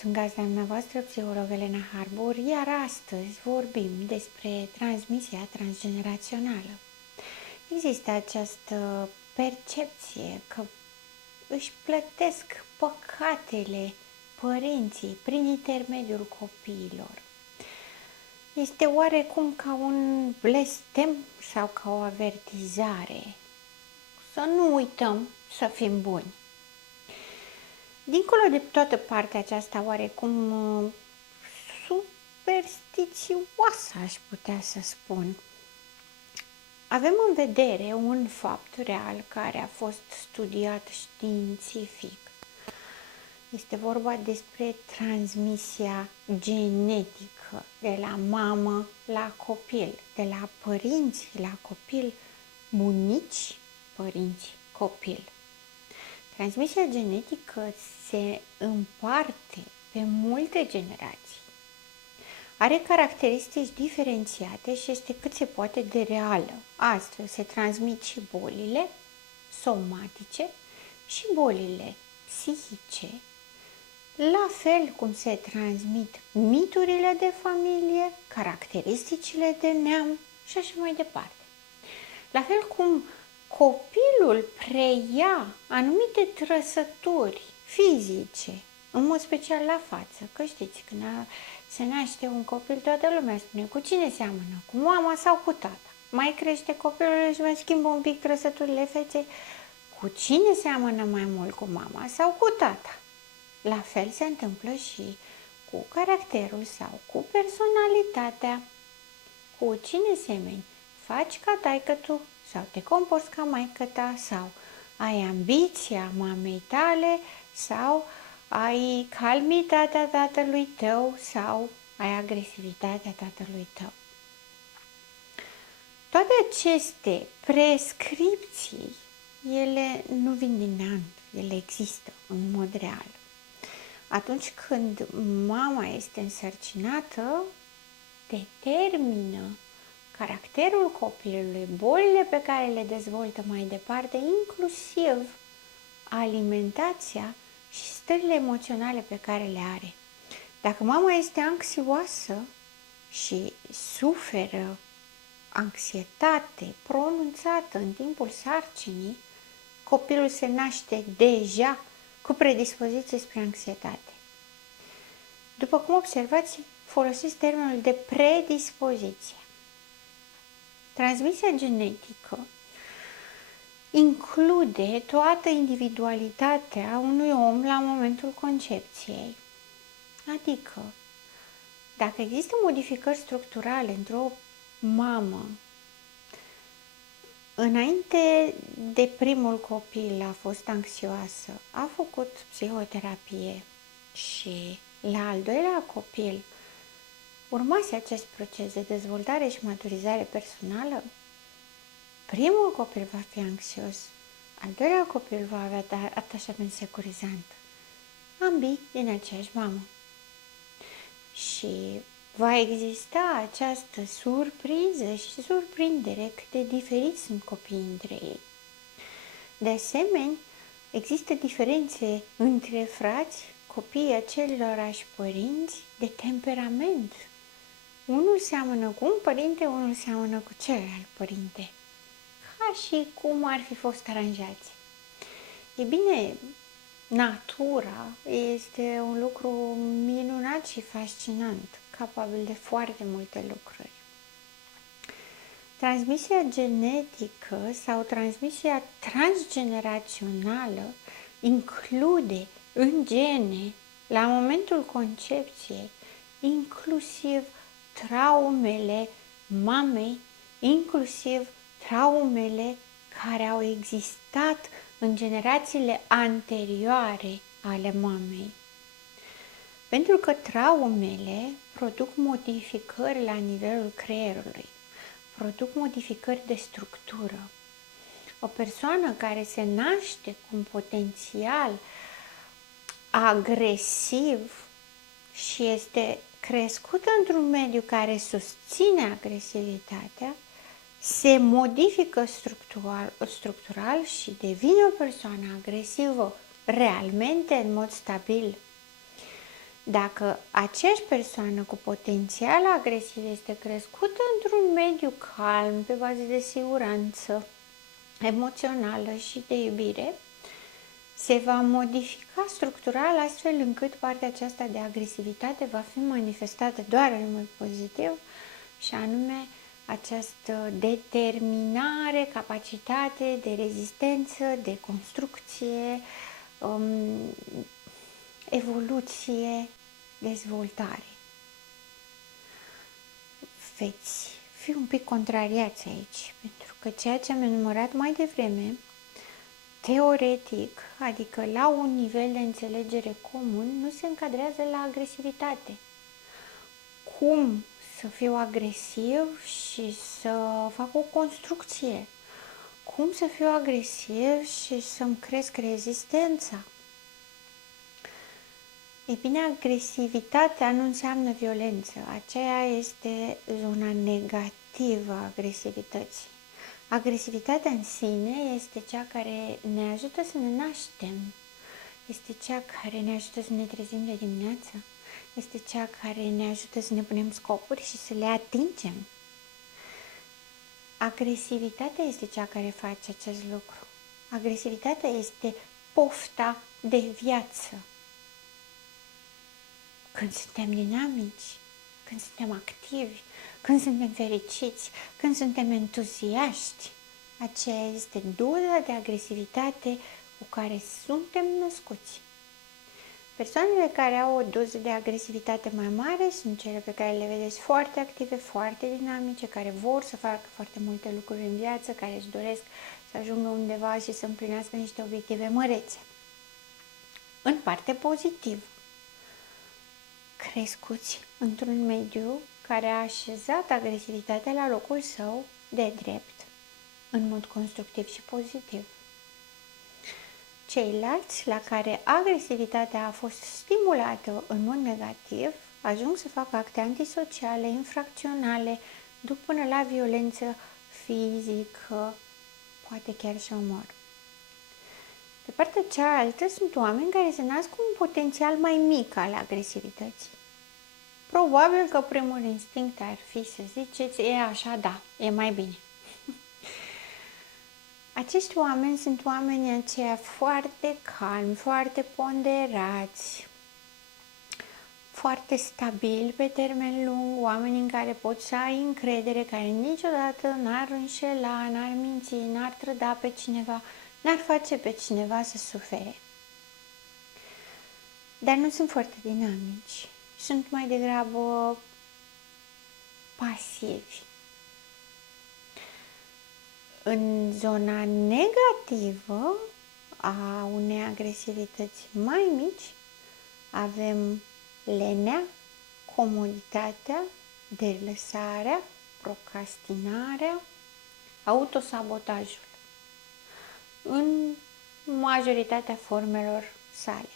sunt gazda dumneavoastră, psiholog Elena Harbor, iar astăzi vorbim despre transmisia transgenerațională. Există această percepție că își plătesc păcatele părinții prin intermediul copiilor. Este oarecum ca un blestem sau ca o avertizare. Să nu uităm să fim buni. Dincolo de toată partea aceasta oarecum superstițioasă, aș putea să spun, avem în vedere un fapt real care a fost studiat științific. Este vorba despre transmisia genetică de la mamă la copil, de la părinți la copil, bunici, părinți, copil. Transmisia genetică se împarte pe multe generații. Are caracteristici diferențiate și este cât se poate de reală. Astfel se transmit și bolile somatice și bolile psihice, la fel cum se transmit miturile de familie, caracteristicile de neam și așa mai departe. La fel cum copilul preia anumite trăsături fizice, în mod special la față, că știți, când se naște un copil, toată lumea spune cu cine seamănă, cu mama sau cu tata. Mai crește copilul și mai schimbă un pic trăsăturile feței, cu cine seamănă mai mult, cu mama sau cu tata. La fel se întâmplă și cu caracterul sau cu personalitatea. Cu cine semeni? Faci ca taică-tu sau te comporți ca maică-ta sau ai ambiția mamei tale sau ai calmitatea tatălui tău sau ai agresivitatea tatălui tău. Toate aceste prescripții, ele nu vin din neant, ele există în mod real. Atunci când mama este însărcinată, determină caracterul copilului, bolile pe care le dezvoltă mai departe, inclusiv alimentația și stările emoționale pe care le are. Dacă mama este anxioasă și suferă anxietate pronunțată în timpul sarcinii, copilul se naște deja cu predispoziție spre anxietate. După cum observați, folosiți termenul de predispoziție. Transmisia genetică include toată individualitatea unui om la momentul concepției. Adică, dacă există modificări structurale într-o mamă, înainte de primul copil a fost anxioasă, a făcut psihoterapie și la al doilea copil urmase acest proces de dezvoltare și maturizare personală, primul copil va fi anxios, al doilea copil va avea atașament securizant, ambii din aceeași mamă. Și va exista această surpriză și surprindere cât de diferiți sunt copiii între ei. De asemenea, există diferențe între frați, copiii acelorași părinți, de temperament. Unul seamănă cu un părinte, unul seamănă cu celălalt părinte. Ca și cum ar fi fost aranjați. E bine, natura este un lucru minunat și fascinant, capabil de foarte multe lucruri. Transmisia genetică sau transmisia transgenerațională include în gene, la momentul concepției, inclusiv traumele mamei, inclusiv traumele care au existat în generațiile anterioare ale mamei. Pentru că traumele produc modificări la nivelul creierului, produc modificări de structură. O persoană care se naște cu un potențial agresiv și este crescută într-un mediu care susține agresivitatea, se modifică structural și devine o persoană agresivă realmente, în mod stabil. Dacă aceeași persoană cu potențial agresiv este crescută într-un mediu calm, pe bază de siguranță emoțională și de iubire, se va modifica structural astfel încât partea aceasta de agresivitate va fi manifestată doar în mod pozitiv, și anume această determinare, capacitate de rezistență, de construcție, evoluție, dezvoltare. Veți fi un pic contrariați aici, pentru că ceea ce am enumerat mai devreme, teoretic, adică la un nivel de înțelegere comun, nu se încadrează la agresivitate. Cum să fiu agresiv și să fac o construcție? Cum să fiu agresiv și să-mi cresc rezistența? E bine, agresivitatea nu înseamnă violență. Aceea este zona negativă a agresivității. Agresivitatea în sine este cea care ne ajută să ne naștem. Este cea care ne ajută să ne trezim de dimineață. Este cea care ne ajută să ne punem scopuri și să le atingem. Agresivitatea este cea care face acest lucru. Agresivitatea este pofta de viață. Când suntem dinamici, când suntem activi, când suntem fericiți, când suntem entuziaști, aceea este doza de agresivitate cu care suntem născuți. Persoanele care au o doză de agresivitate mai mare sunt cele pe care le vedeți foarte active, foarte dinamice, care vor să facă foarte multe lucruri în viață, care își doresc să ajungă undeva și să împlinească niște obiective mărețe. În parte pozitivă, crescuți într-un mediu care a așezat agresivitatea la locul său de drept, în mod constructiv și pozitiv. Ceilalți, la care agresivitatea a fost stimulată în mod negativ, ajung să facă acte antisociale, infracționale, duc până la violență fizică, poate chiar și omor. Pe partea cealaltă sunt oameni care se nasc cu un potențial mai mic al agresivității. Probabil că primul instinct ar fi să ziceți, e așa, da, e mai bine. Acești oameni sunt oamenii aceia foarte calmi, foarte ponderați, foarte stabili pe termen lung, oameni în care poți să ai încredere, care niciodată n-ar înșela, n-ar minți, n-ar trăda pe cineva, n-ar face pe cineva să sufere. Dar nu sunt foarte dinamici, sunt mai degrabă pasivi. În zona negativă a unei agresivități mai mici avem lenea, comoditatea, delăsarea, procrastinarea, autosabotajul în majoritatea formelor sale.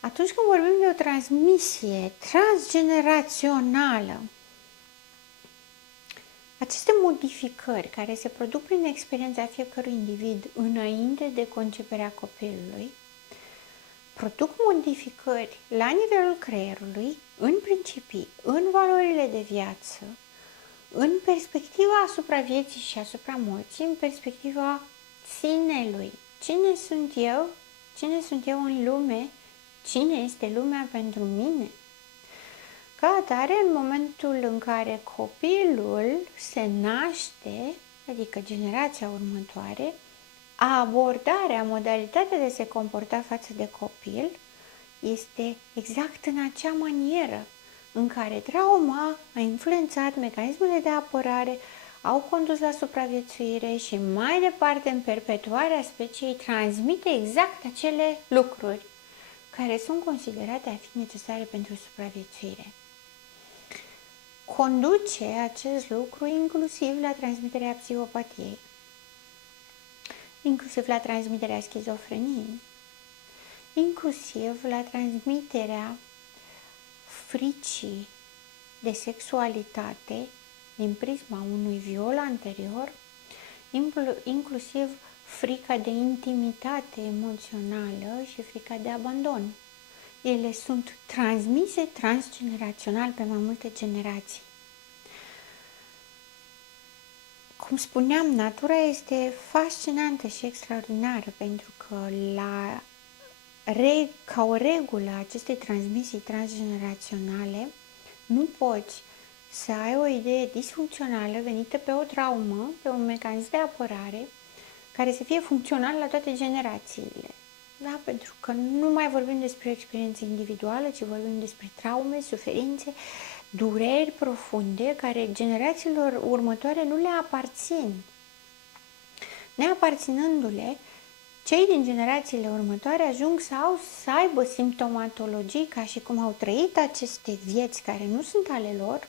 Atunci când vorbim de o transmisie transgenerațională, aceste modificări care se produc prin experiența fiecărui individ înainte de conceperea copilului, produc modificări la nivelul creierului, în principii, în valorile de viață, în perspectiva asupra vieții și asupra morții, în perspectiva sinelui. Cine sunt eu? Cine sunt eu în lume? Cine este lumea pentru mine? Ca atare, în momentul în care copilul se naște, adică generația următoare, abordarea, modalitatea de se comporta față de copil este exact în acea manieră în care trauma a influențat mecanismele de apărare, au condus la supraviețuire și mai departe în perpetuarea speciei transmite exact acele lucruri care sunt considerate a fi necesare pentru supraviețuire. Conduce acest lucru inclusiv la transmiterea psihopatiei, inclusiv la transmiterea schizofreniei, inclusiv la transmiterea fricii de sexualitate din prisma unui viol anterior, inclusiv frica de intimitate emoțională și frica de abandon. ele sunt transmise transgenerațional pe mai multe generații. Cum spuneam, natura este fascinantă și extraordinară pentru că ca o regulă acestei transmisii transgeneraționale nu poți să ai o idee disfuncțională venită pe o traumă, pe un mecanism de apărare care să fie funcțional la toate generațiile. Da? Pentru că nu mai vorbim despre o experiență individuală, ci vorbim despre traume, suferințe, dureri profunde care generațiilor următoare nu le aparțin. Neaparținându-le, cei din generațiile următoare ajung să aibă simptomatologii ca și cum au trăit aceste vieți care nu sunt ale lor,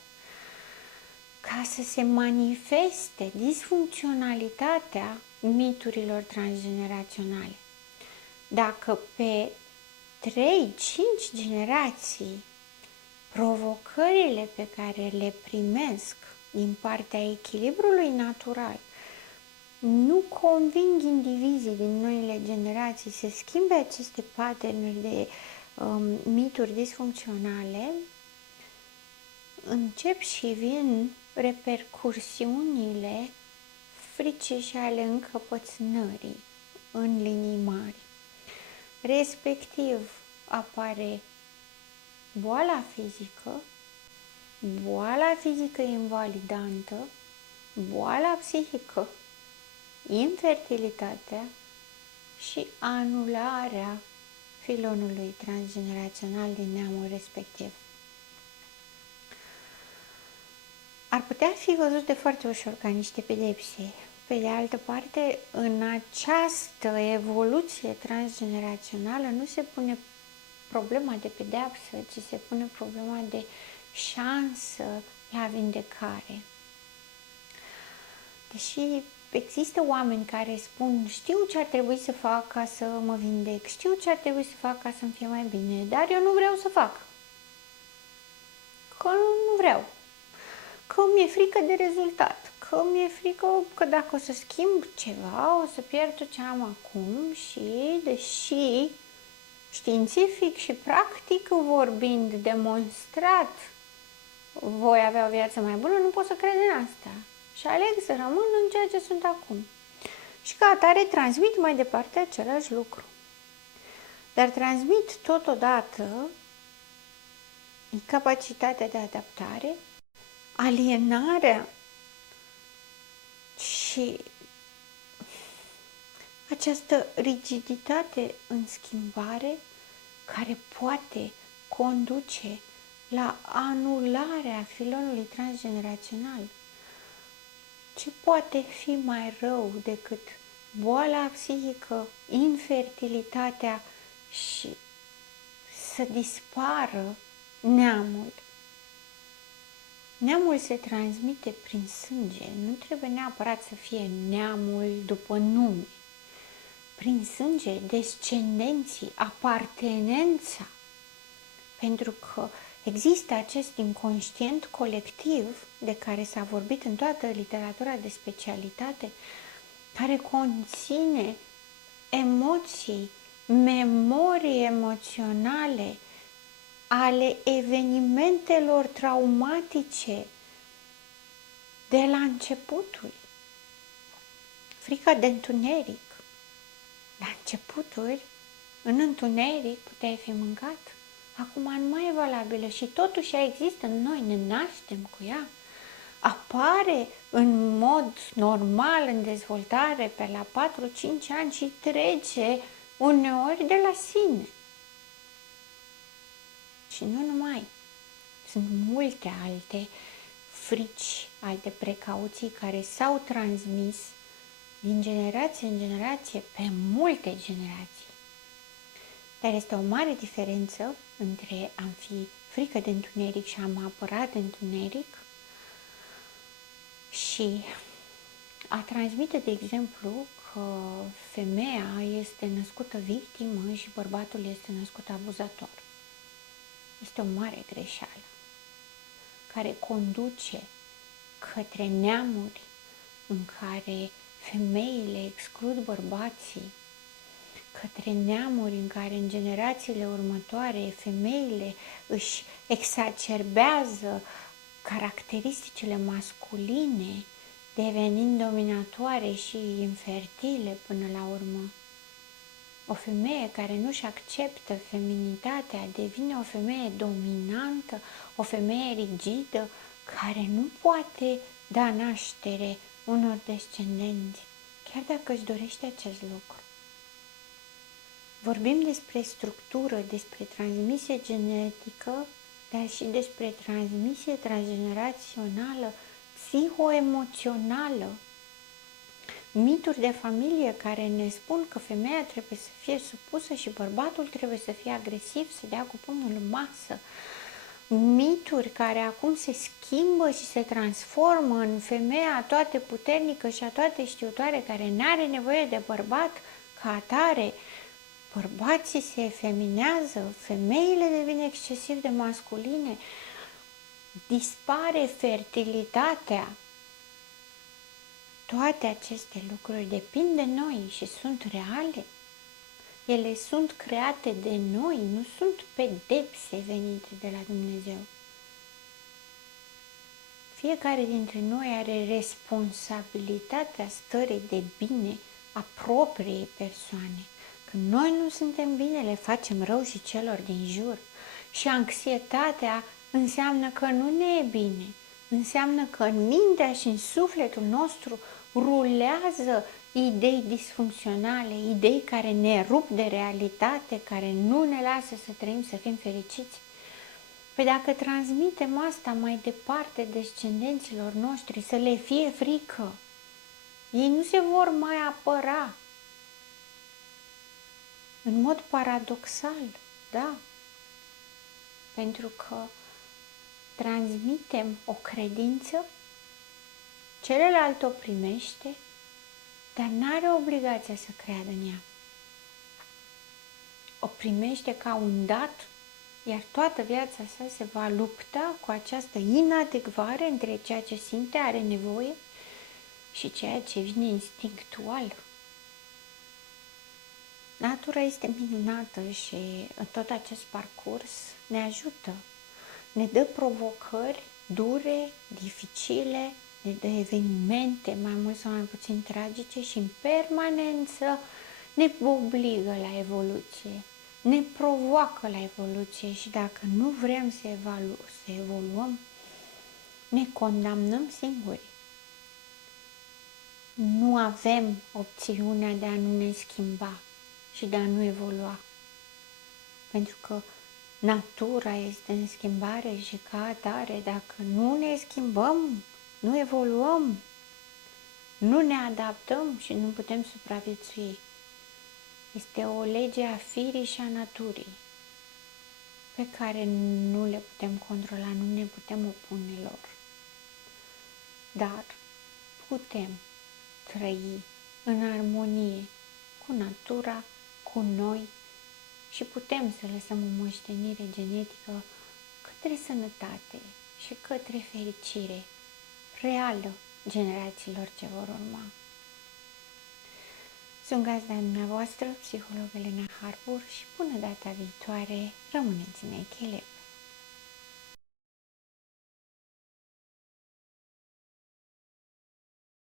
ca să se manifeste disfuncționalitatea miturilor transgeneraționale. Dacă pe 3-5 generații provocările pe care le primesc din partea echilibrului natural nu conving indivizii din noile generații să schimbe aceste patternuri de mituri disfuncționale, încep și vin repercursiunile fricii și ale încăpățânării în linii mari. Respectiv apare boala fizică invalidantă, boala psihică, infertilitatea și anularea filonului transgenerațional din neamul respectiv. Ar putea fi văzut de foarte ușor ca niște pedepse. Pe de altă parte, în această evoluție transgenerațională nu se pune problema de pedeapsă, ci se pune problema de șansă la vindecare. Deși există oameni care spun, știu ce ar trebui să fac ca să mă vindec, știu ce ar trebui să fac ca să-mi fie mai bine, dar eu nu vreau să fac. Că nu vreau. Că mi-e frică de rezultat. Că mi-e frică că dacă o să schimb ceva, o să pierd tot ce am acum și, deși științific și practic vorbind, demonstrat, voi avea o viață mai bună, nu pot să cred în asta. Și aleg să rămân în ceea ce sunt acum. Și ca atare transmit mai departe același lucru. Dar transmit totodată incapacitatea de adaptare, alienarea și această rigiditate în schimbare care poate conduce la anularea filonului transgenerațional. Ce poate fi mai rău decât boala psihică, infertilitatea și să dispară neamul? Neamul se transmite prin sânge, nu trebuie neapărat să fie neamul după nume. Prin sânge, descendenții, apartenența, pentru că există acest inconștient colectiv de care s-a vorbit în toată literatura de specialitate, care conține emoții, memorii emoționale ale evenimentelor traumatice de la începuturi. Frica de întuneric. La începuturi, în întuneric puteai fi mâncat. Acum nu mai e valabilă și totuși ea există în noi, ne naștem cu ea. Apare în mod normal în dezvoltare pe la 4-5 ani și trece uneori de la sine. Și nu numai. Sunt multe alte frici, alte precauții care s-au transmis din generație în generație pe multe generații. Dar este o mare diferență între a fi frică de întuneric și a mă apăra de întuneric și a transmite, de exemplu, că femeia este născută victimă și bărbatul este născut abuzator. Este o mare greșeală care conduce către neamuri în care femeile exclud bărbații, către neamuri în care în generațiile următoare femeile își exacerbează caracteristicile masculine, devenind dominatoare și infertile până la urmă. O femeie care nu-și acceptă feminitatea devine o femeie dominantă, o femeie rigidă, care nu poate da naștere unor descendenți, chiar dacă își dorește acest lucru. Vorbim despre structură, despre transmisie genetică, dar și despre transmisie transgenerațională, psihoemoțională. Mituri de familie care ne spun că femeia trebuie să fie supusă și bărbatul trebuie să fie agresiv, să dea cu pumnul în masă. Mituri care acum se schimbă și se transformă în femeia toate puternică și a toate știutoare care n-are nevoie de bărbat ca atare. Bărbații se efeminează, femeile devin excesiv de masculine, dispare fertilitatea. Toate aceste lucruri depind de noi și sunt reale. Ele sunt create de noi, nu sunt pedepse venite de la Dumnezeu. Fiecare dintre noi are responsabilitatea stării de bine a propriei persoane. Când noi nu suntem bine, le facem rău și celor din jur. Și anxietatea înseamnă că nu ne e bine. Înseamnă că în mintea și în sufletul nostru rulează idei disfuncționale, idei care ne rup de realitate, care nu ne lasă să trăim, să fim fericiți. Păi dacă transmitem asta mai departe descendenților noștri, să le fie frică, ei nu se vor mai apăra. În mod paradoxal, da, pentru că transmitem o credință, celălalt o primește, dar n-are obligația să creadă în ea. O primește ca un dat, iar toată viața sa se va lupta cu această inadecvare între ceea ce simte, are nevoie și ceea ce vine instinctual. Natura este minunată și în tot acest parcurs ne ajută. Ne dă provocări dure, dificile, ne dă evenimente mai mult sau mai puțin tragice și în permanență ne obligă la evoluție, ne provoacă la evoluție și dacă nu vrem să evoluăm, ne condamnăm singuri. Nu avem opțiunea de a nu ne schimba și de a nu evolua. Pentru că natura este în schimbare și ca atare, dacă nu ne schimbăm, nu evoluăm, nu ne adaptăm și nu putem supraviețui. Este o lege a firii și a naturii pe care nu le putem controla, nu ne putem opune lor. Dar putem trăi în armonie cu natura, cu noi și putem să lăsăm o moștenire genetică către sănătate și către fericire reală generațiilor ce vor urma. Sunt gazda dumneavoastră, psiholog Elena Harpur și până data viitoare, rămâneți în echilibru.